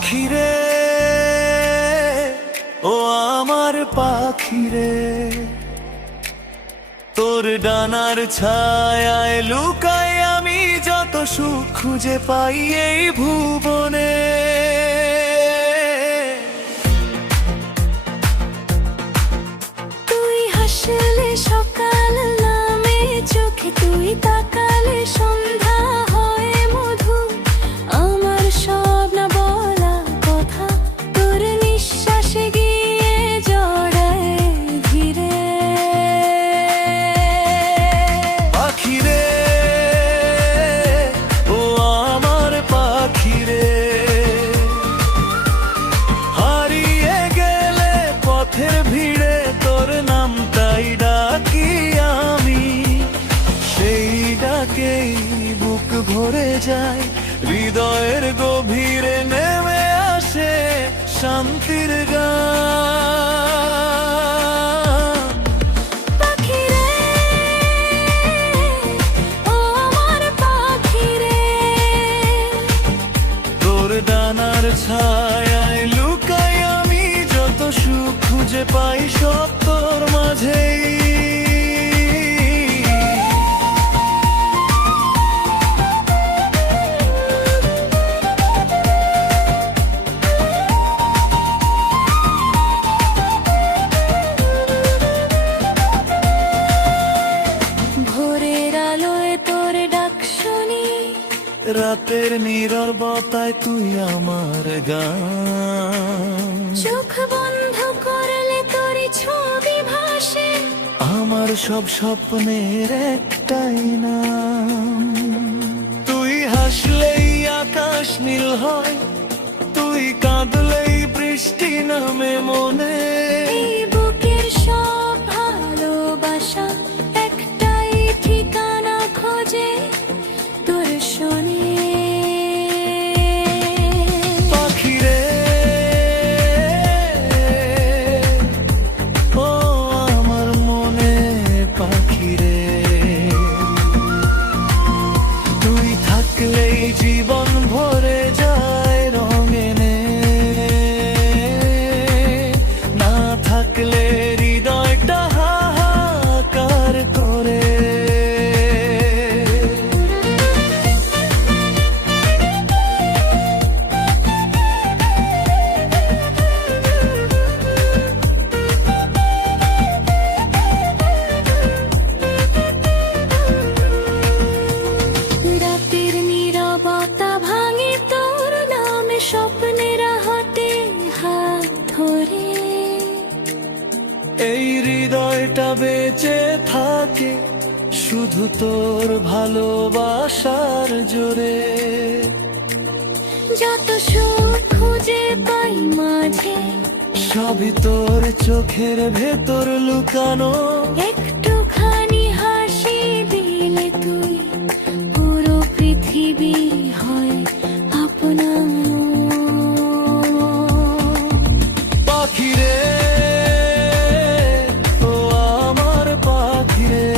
পাখিরে, ও আমার পাখিরে, তোর ডানার ছায়ায় লুকাই আমি যত সুখ খুঁজে পাই এই ভুবনে। তুই হাসলে সকাল নামে চোখে, তুই তাকালে সন্ধ্যা হয় মধু। আমার সব না বলা কথা তোর নিঃশ্বাসে গিয়ে জড়ায় ধীরে। পাখিরে, ও আমার পাখিরে, হারিয়ে গেলে পথের ভিড়ে তোর নামটাই ডাকি আমি। সেই ডাকেই বুক ভরে যায়, হৃদয়ের গভীরে নেমে আসে শান্তির গান। পাখিরে, ও আমার পাখিরে, তোর ডানার ছায়ায় লুকাই আমি যত সুখ খুঁজে পাই সব তোর মাঝেই। ভোরের আলোয় তোর ডাক শুনি, রাতের নীরবতায় তুই আমার গান। চোখ বন্ধ করলে তোর ছবি ভাসে, আমার সব স্বপ্নের একটাই নাম। তুই হাসলেই আকাশ নীল হয়, তুই কাঁদলেই বৃষ্টি নামে মনে। এই বুকের সব ভালোবাসা একটাই ঠিকানা খোঁজে তোর শোনে। পাখিরে, ও আমার মনে পাখিরে, তুই থাকলেই জীবন ভরে যায় রঙিনে। না থাকলে হৃদয়টা হাহাকার করে। রাতের নীরবতা ভাঙে তোর নামে, স্বপ্নের হাতে হাত ধরে। এই হৃদয়টা বেঁচে থাকে শুধু তোর ভালোবাসার জোরে। যত সুখ খুঁজে পাই মাঝে, সবই তোর চোখের ভেতর লুকানো। একটুখানি হাসি দিলে তুই পুরো পৃথিবী হয় আপনা। পাখিরে, ও আমার পাখিরে,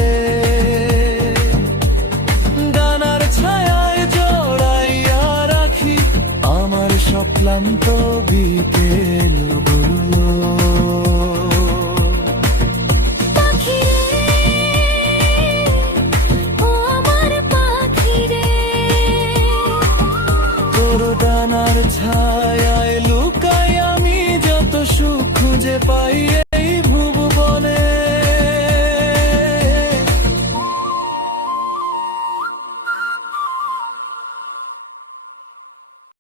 ডানার ছায়ায় জড়াইয়া রাখি আমার সব ক্লান্ত বিকেলগুলো। পাখিরে, ও আমার পাখিরে, তোর ডানার ছায়ায় লুকাই আমি যত সুখ খুঁজে পাই।